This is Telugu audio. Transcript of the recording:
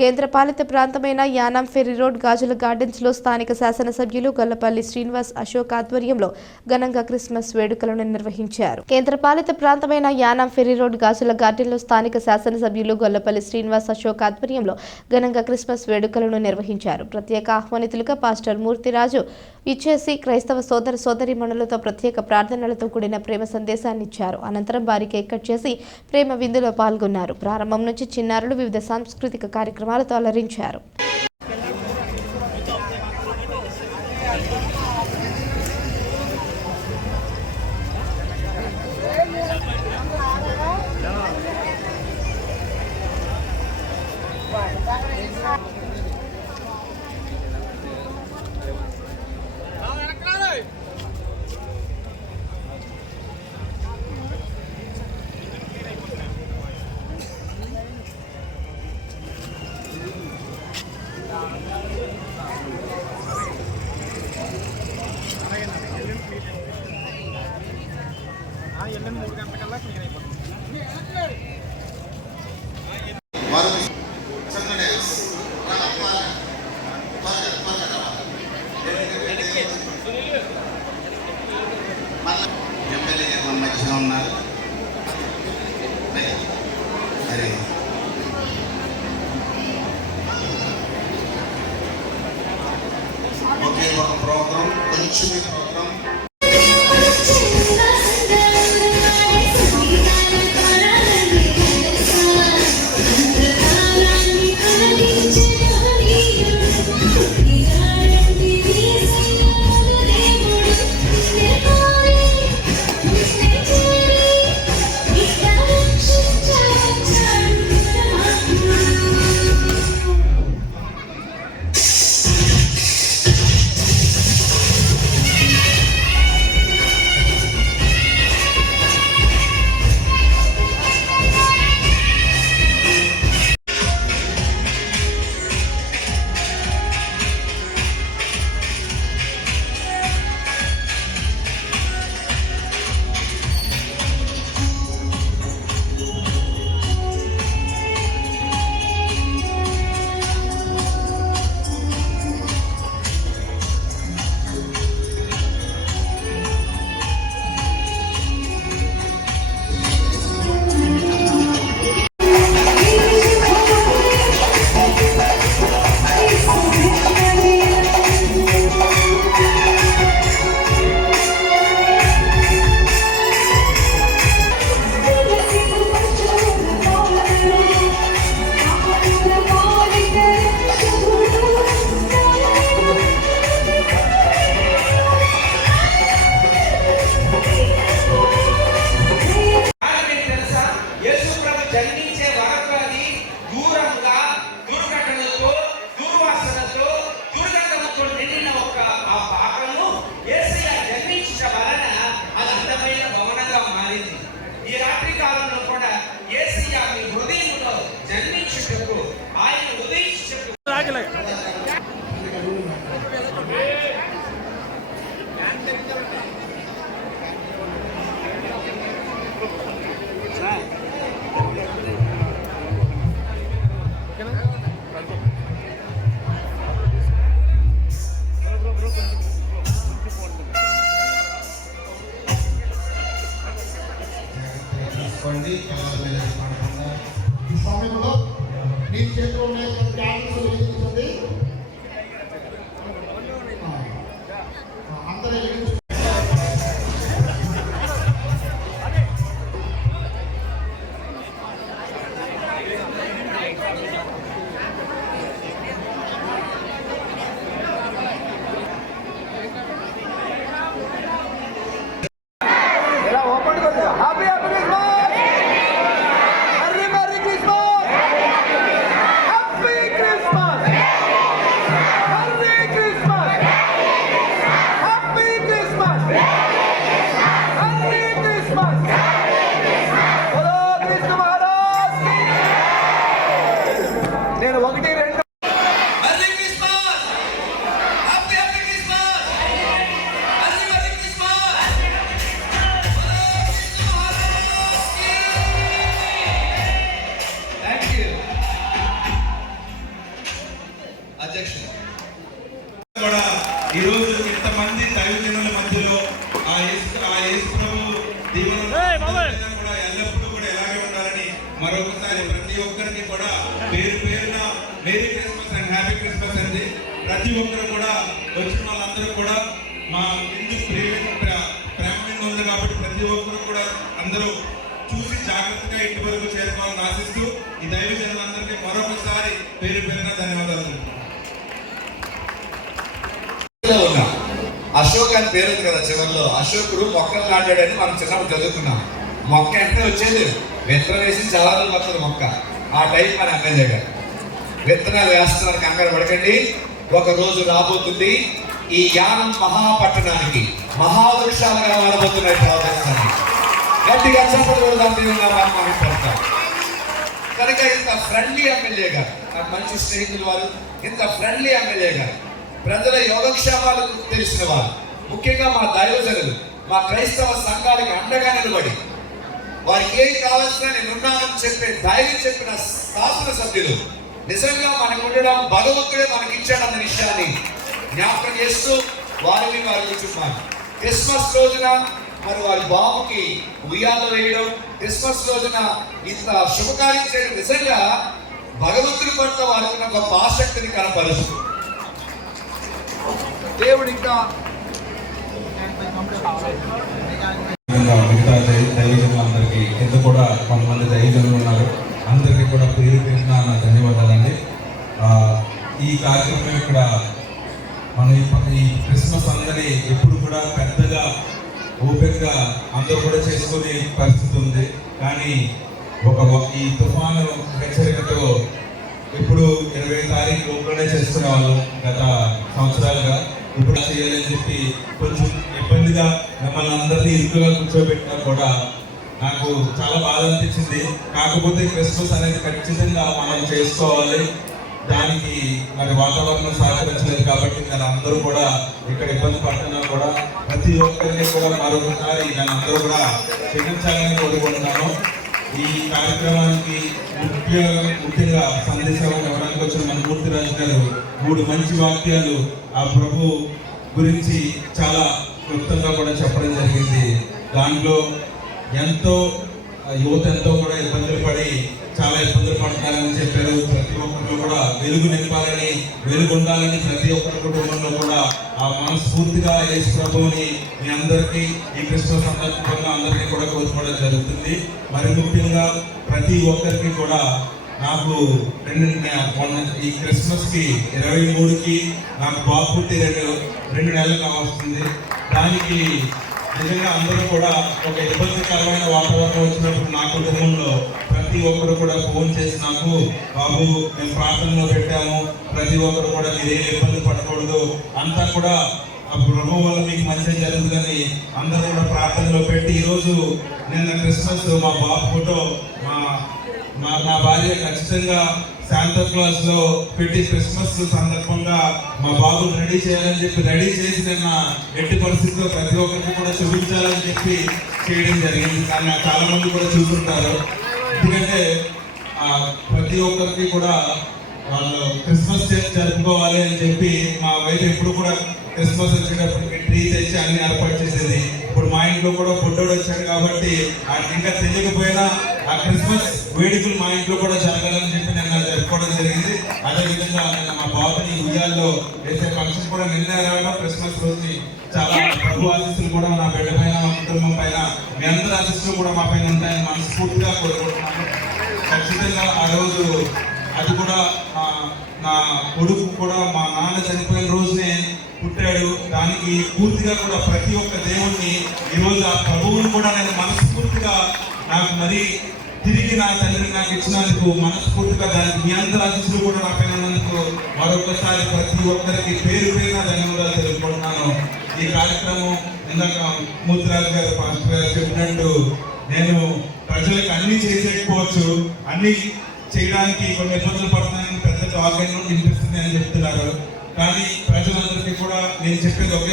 కేంద్రపాలిత ప్రాంతమైన యానాం ఫెర్రీ రోడ్ గాజుల గార్డెన్స్లో స్థానిక శాసనసభ్యులు గొల్లపల్లి శ్రీనివాస్ అశోక్ ఆధ్వర్యంలో ఘనంగా క్రిస్మస్ వేడుకలను నిర్వహించారు. కేంద్రపాలిత ప్రాంతమైన యానాం ఫెర్రీ రోడ్ గాజుల గార్డెన్లో స్థానిక శాసనసభ్యులు గొల్లపల్లి శ్రీనివాస్ అశోక్ ఆధ్వర్యంలో ఘనంగా క్రిస్మస్ వేడుకలను నిర్వహించారు. ప్రత్యేక ఆహ్వానితులుగా పాస్టర్ మూర్తిరాజు ఇచ్చేసి క్రైస్తవ సోదర సోదరిమణులతో ప్రత్యేక ప్రార్థనలతో కూడిన ప్రేమ సందేశాన్ని ఇచ్చారు. అనంతరం వారి కేక్ కట్ చేసి ప్రేమ విందులో పాల్గొన్నారు. ప్రారంభం నుంచి చిన్నారులు వివిధ సాంస్కృతిక కార్యక్రమాలతో అలరించారు. వారు చంద్రనేస్ త్వరగా త్వరగా రావాలి మళ్ళీ ఎమ్మెల్యే గారు మన మధ్యలో ఉన్నారు మరి మరి ఒకే ఒక ప్రోగ్రాం కొంచెం ప్రోగ్రాం నీ ఉన్నటువంటి క్యాండిల్స్ వెలిగించండి అందరూ కూడా పేరు పేరున Merry Christmas and happy Christmas అండి. ప్రతి ఒక్కరు కూడా వచ్చిన వాళ్ళందరూ కూడా మా హిందూ ప్రేమ ప్రేమ ఉంది కాబట్టి ప్రతి ఒక్కరు కూడా అందరూ చూసి జాగ్రత్తగా ఇంటి వరకు చేరుకోవాలని ఆశిస్తూ ఈ దైవజనులందరికీ మరొకసారి పేరు పేరున ధన్యవాదాలు అశోక్ అని పేరు ఉంది కదా చివరిలో. అశోకుడు మొక్కలు నాటాడని మనం చిన్నప్పుడు చదువుకున్నాం. మొక్క ఎంత వచ్చేది విత్తనం వేసి చాలా రోజులు వస్తుంది మొక్క. ఆ టైం మనం అర్థం చేయగలం విత్తనాలు వేస్తున్నారు కంగారు పడకండి. ఒక రోజు రాబోతుంది. ఈ యానం మహాపట్టణానికి మహావృక్షాలుగా మారబోతున్నాయి ప్రార్థిస్తాను గట్టిగా చప్పట్లు మాట్లాడతాం కనుక ఇంత ఫ్రెండ్లీ ఎమ్మెల్యే గారు నాకు మంచి స్నేహితులు వారు ఇంత ఫ్రెండ్లీ ఎమ్మెల్యే గారు ప్రజల యోగక్షేమాలకు తెలిసిన వారు ముఖ్యంగా మా దైవజనులు మా క్రైస్తవ సంఘానికి అండగా నిలబడి వారికి ఏం కావాల్సిన నేను ఉన్నానని చెప్పే ధైర్యం చెప్పిన శాసన సభ్యులు నిజంగా మనకు ఉండడం భగవంతుడే మనకి ఇచ్చాడన్న విషయాన్ని జ్ఞాపకం చేస్తూ వారిని వారు కూర్చున్నారు. క్రిస్మస్ రోజున మరి వారి బాబుకి ఉయ్యాల వేయడం క్రిస్మస్ రోజున ఇంత శుభకార్యం చేయడం నిజంగా భగవంతుడి పట్ల వారికి ఉన్న గొప్ప ఆసక్తిని కనపరుస్తుంది. దేవుడు ఇంకా మిగతా దై- కూడా కొంతమంది దైవజనులు ఉన్నారు. అందరికీ కూడా పేరు పేరున నా ధన్యవాదాలండి. ఈ కార్యక్రమం ఇక్కడ మనం ఈ- క్రిస్మస్ అందరి ఎప్పుడు కూడా పెద్దగా ఓపెన్గా అందరూ కూడా చేసుకునే పరిస్థితి ఉంది. కానీ ఒక ఈ తుఫాను హెచ్చరికతో ఇప్పుడు ఇరవై తారీఖు లోపలనే చేసుకునే వాళ్ళు గత సంవత్సరాలుగా. ఇప్పుడు చేయాలని చెప్పి కొంచెం ఇబ్బందిగా మిమ్మల్ని అందరినీ ఇరుకుగా కూర్చోబెట్టినా కూడా నాకు చాలా బాధ అనిపించింది. కాకపోతే క్రిస్మస్ అనేది ఖచ్చితంగా మనం చేసుకోవాలి. దానికి మరి వాతావరణం సహకరించలేదు కాబట్టి నేను అందరూ కూడా ఇక్కడ ఇబ్బంది పడుతున్నా కూడా ప్రతి ఒక్కరికి కూడా మరొకసారి దాన్ని అందరూ కూడా క్షమించాలని కోరుకుంటున్నాను. ఈ కార్యక్రమానికి ముఖ్య ముఖ్యంగా సందేశం ఇవ్వడానికి వచ్చిన మన మూర్తిరాజు గారు మూడు మంచి వాక్యాలు ఆ ప్రభు గురించి చాలా క్లుప్తంగా కూడా చెప్పడం జరిగింది. దాంట్లో ఎంతో యువత ఎంతో కూడా ఇబ్బందులు పడి చాలా ఇబ్బందులు పడుతున్నారని చెప్పారు. ప్రతి ఒక్కరు కూడా వెలుగు నింపాలని వెలుగు ఉండాలని ప్రతి ఒక్కరి కుటుంబంలో కూడా ఆ మనస్ఫూర్తిగా యేసు ప్రభువుని మీ అందరికీ ఈ క్రిస్మస్ సందర్భంగా అందరికీ కూడా కోరుకోవడం జరుగుతుంది. మరి ముఖ్యంగా ప్రతి ఒక్కరికి కూడా నాకు రెండు ఈ క్రిస్మస్కి ఇరవై మూడుకి నాకు బాబు పుట్టి రెండు రెండు నెలలు కావాల్సింది. దానికి నిజంగా అందరూ కూడా ఒక ఇబ్బందికరమైన వాతావరణం వచ్చినప్పుడు నా కుటుంబంలో ప్రతి ఒక్కరు కూడా ఫోన్ చేసి నాకు బాబు మేము ప్రార్థనలో పెట్టాము. ప్రతి ఒక్కరు కూడా మీరేం ఇబ్బంది పడకూడదు. అంతా కూడా ఆ ప్రభు వల్ల మీకు మంచి జరుగుతుందని అందరూ కూడా ప్రార్థనలో పెట్టి ఈరోజు నిన్న క్రిస్మస్ మా బాబు ఫోటో మా మా నా భార్య ఖచ్చితంగా శాంతా క్లాస్లో పెట్టి క్రిస్మస్ సందర్భంగా మా బాబు రెడీ చేయాలని చెప్పి రెడీ చేసి నిన్న ఎట్టి పరిస్థితిలో ప్రతి ఒక్కరికి కూడా చూపించాలని చెప్పి చేయడం జరిగింది. కానీ చాలా మంది కూడా చూస్తుంటారు. ఎందుకంటే ప్రతి ఒక్కరికి కూడా వాళ్ళు క్రిస్మస్ జరుపుకోవాలి అని చెప్పి మా వైఫ్ ఎప్పుడు కూడా క్రిస్మస్ వచ్చేటప్పటికి ట్రీ తెచ్చి అన్ని ఏర్పాటు చేసేది. ఇప్పుడు మా ఇంట్లో కూడా బుడ్డోడు వచ్చాడు కాబట్టి ఆయనకి ఇంకా తెలియకపోయినా ఆ క్రిస్మస్ వేడుకలు మా ఇంట్లో కూడా జరగాలని చెప్పి నిన్న జరుపుకోవడం జరిగింది. అదేవిధంగా నిన్న మా బాబుని ఉయ్యాల్లో వేసే ఫంక్షన్ కూడా నిన్న రావడం క్రిస్మస్ రోజుని చాలా ప్రభు ఆశీస్సులు కూడా నా బిడ్డ పైన మా కుటుంబం పైన మీ అందరి ఆశీస్సులు కూడా మా పైన ఉంటాయని మనస్ఫూర్తిగా కోరుకుంటున్నాను. ఖచ్చితంగా ఆ రోజు అది కూడా మా నా కొడుకు కూడా మా నాన్న చనిపోయిన రోజునే పుట్టాడు. దానికి పూర్తిగా కూడా ప్రతి ఒక్క దేవుణ్ణి ఈరోజు ఆ ప్రభువుని కూడా నేను మనస్ఫూర్తిగా నాకు మరి తిరిగి నా తండ్రిని నాకు ఇచ్చినందుకు మనస్ఫూర్తిగా దానికి మీ అందరి కూడా నా పైన మరొకసారి ప్రతి ఒక్కరికి పేరు పేరున ధన్యవాదాలు తెలుపుకుంటున్నాను. ఈ కార్యక్రమం ఇందాక మూర్తిరాజు గారు పాస్టర్ గారు చెప్పినట్టు నేను ప్రజలకు అన్ని చేసేయకపోవచ్చు. అన్ని చేయడానికి కొన్ని ఇబ్బందులు పడుతున్నాయని పెద్ద ఆర్గన్ నుండి వినిపిస్తుంది అని చెప్తున్నారు. కానీ ప్రజలందరికీ కూడా నేను చెప్పేది ఒకే